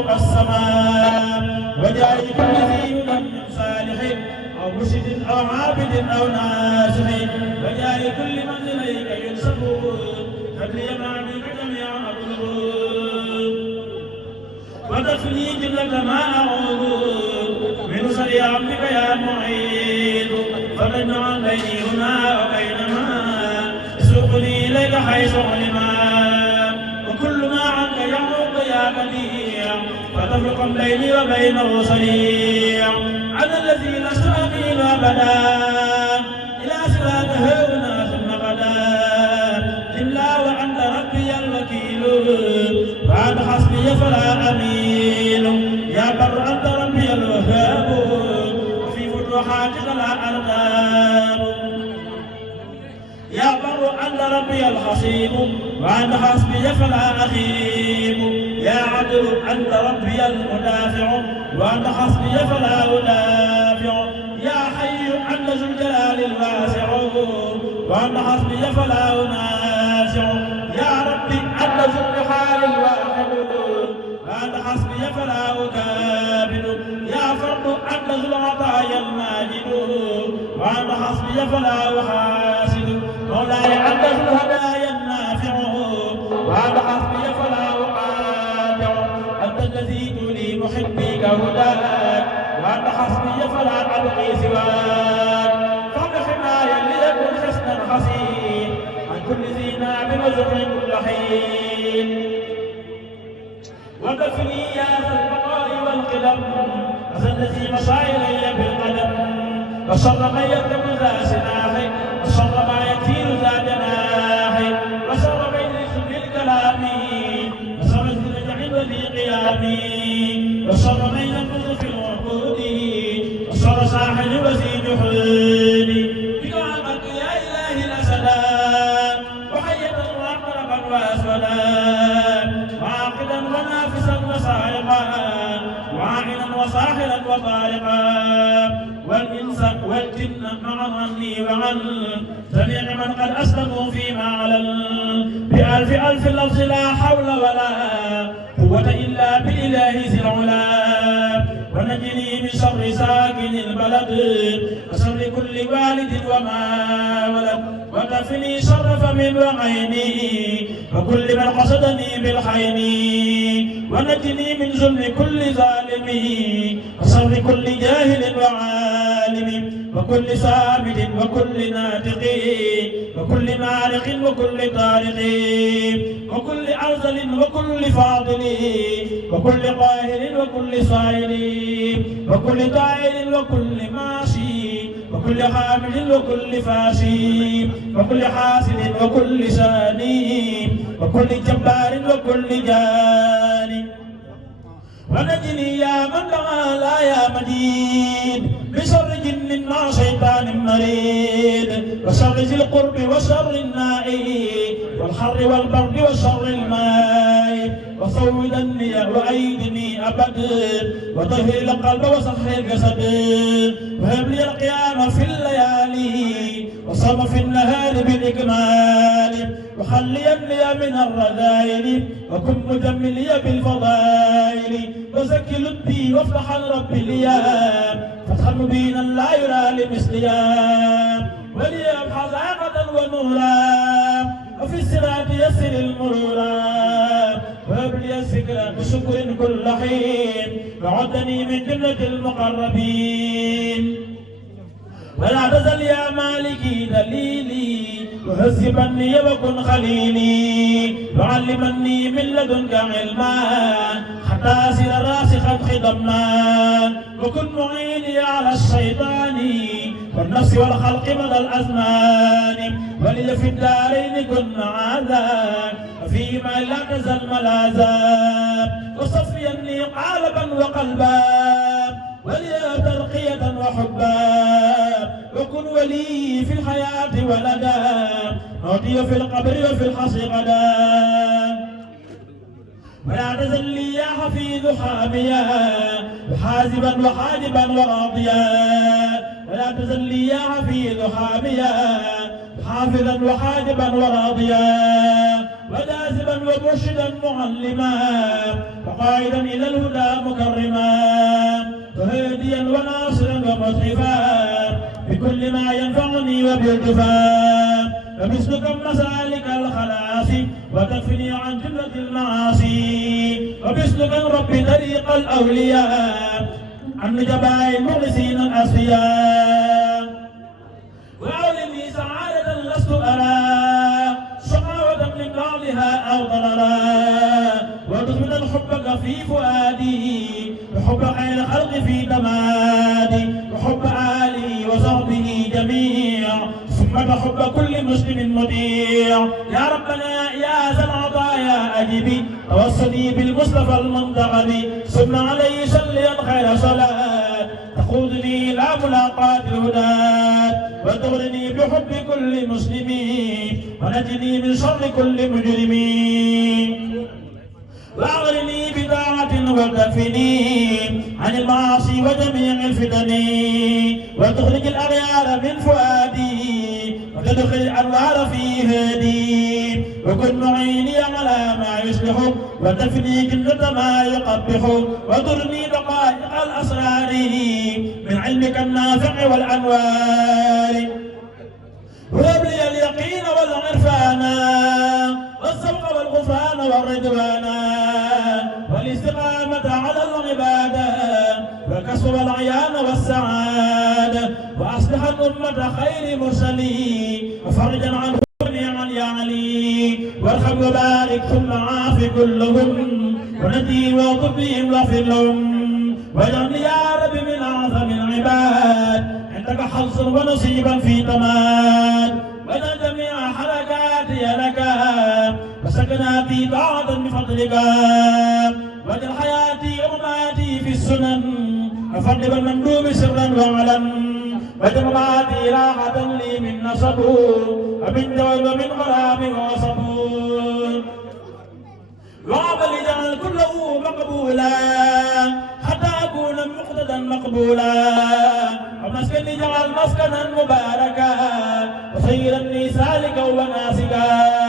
فوق السماء وجاء كل ذي من صالح أو مرشد أو عابد أو ناصح وجاء كل من إليك ينسب فلي معك جميعا أطلب وتكفني جملة ما أعوذ من شر عبدك يا معيد فمنع بيني هنا وبينما يسوقني إليك حيث علما وكل ما عنك يعوق يا بديع فتفرق بيني وبينه صريع على الذي لست أميل أبدا إلى سواك هنا ثم غدا إلا وأنت ربي الوكيل بعد حسبي فلا أميل يا بر أنت ربي الوهاب وفي فتوحاتك لا أرتاب يا بر أنت ربي الحصيب وأنت حسبي فلا أخيب يا عدل أنت ربي المدافع وأنت حسبي فلا أدافع يا حي أنت ذو الجلال الواسع وأنت حسبي فلا أنازع يا ربي أنت ذو الرحال الواحد وأنت حسبي فلا أكابد يا فرد أنت ذو العطايا الماجد وأنت حسبي فلا أحاسد مولاي أنت ذو الهدايا النافع وأنت حسبي فلا أقاطع أنت الذي تولي محبيك هداك وأنت حسبي فلا أبغي سواك فبحمايا ليكن حسنا حسين عن كل ذي نعم وزر كل حين وكفني يا ذا البقاء والقدم أذى الذي مشى إلي بالقدم وشر من يركب ذا سلاح وشر ما يكثير ذا جناح وشر من يسد الكلام وشر ذي الجحيم وذي قيام وشر من ينفذ في العقود وشر ساحل وذي جحود بكرامك يا إلهي الأسدان وحية وأقربا وأسودا وعاقدا ونافسا وسارقا وعائلا وساحرا وطارقا والإنس والجن مع ظني وعن جميع من قد أسلموا فيما علل بألف ألف لفظ لا حول ولا قوة إلا بالإله ذي العلا ونجني من شر ساكن البلد وشر كل والد وما ولد وكفني شر فم وعيني وكل من قصدني بالحين ونجني من ظلم كل ظالم وشر كل جاهل وعالم وكل ثابت وكل ناطق وكل مارق وكل طارق وكل أرذل وكل فاضل وكل قاهر وكل صائل وكل طائر وكل ماشي وكل حامل وكل فاشي وكل حاسد وكل ساني وكل جبار وكل جاني ونجني يا من تعالى يا مجيد بشر جن مع شيطان مريد وشر ذي القرب وشر النائي والحر والبرد وشر الماء وصودني وأيدني أبد وطهر القلب وصحر الجسد وهب لي القيام في الليالي وصوم في النهار بالإكمال وخليني من الرذائل وكن مجملي بالفضائل وزكي لبي وافتح عن ربي ليام فتحا مبينا لا يرى لمثليا ولي ابحث عقدا ونورا وفي الصراط يسر المرورا وهب لي الذكر بشكر كل حين وعدني من جملة المقربين ولا تزل يا مالكي دليلي وهذبني وكن خليلي وعلمني من لدنك علما حتى أصير راسخا خدما وكن معيني على الشيطان والنفس والخلق مدى الأزمان ولي في الدارين كن معاذا وفيما لا تزل ملاذا وصفيني قالبا وقلبا ولي ترقية وحبا وكن ولي في الحياة ولدا نعطي في القبر وفي الحصر غدا ولا تزل لي يا حفيظ حاميا وحازبا وحاجبا وراضيا ولا تزل لي يا حفيظ حاميا حافظا وحاجبا وراضيا ولازما كاتبا ومرشدا معلما وقائدا إلى الهدى مكرما وهاديا وناصرا ومسعفا بكل ما ينفعني وبالجفاء ومثلك مسالك الخلاص وتكفني عن جملة المعاصي ومثلك رب طريق الأولياء عن نجباء المخلصين الأصفياء وأولني سعادة لست أرى شقاوة من بعضها أو ضررا وتثبت الحب في فؤادي وحب خير الخلق في تمادي وحب آله وصحبه جميع ثم حب كل مسلم مطيع يا ربنا يا ذا العطايا أجبي توسلي بالمصطفى المنتقب ثم عليه صليا خير صلاة تقودني إلى ملاقاة الهدى وتغنني بحب كل مسلم ونجني من شر كل مجرم وأغرني بطاعة وتكفني عن المعاصي وجميع الفتن وتخرج الأغيار من فؤادي وتدخل الأنوار في هادي وكن معيني على ما يصلح وتفني جنة ما يقبح وضرني دقائق الأسرار من علمك النافع والأنوار وهب لي اليقين والعرفان والذوق والغفران والرضوان والاستقامة على العبادة والكسب والعيان والسعادة وأصلح الأمة خير مرسلين وفرجا عنه عن يا علي وارحم وبارك ثم عاف كلهم ونجي واغفر بهم واغفر لهم واجعلني يا رب من أعظم العباد عندك حظا ونصيبا في تمام واجعل جميع حركاتي لك وسكناتي طاعة بفضلك واجعل حياتي ومماتي في السنن وفضل المندوب سرا وعلا واجعل مماتي راحة لي من نصب ومن جوال ومن غرام وصب وعمل اجعل كله مقبولا حتى أكون مقتدا مقبولا ومسكني جعل مسكنا مباركا وخيرا لي سالكا وناسكا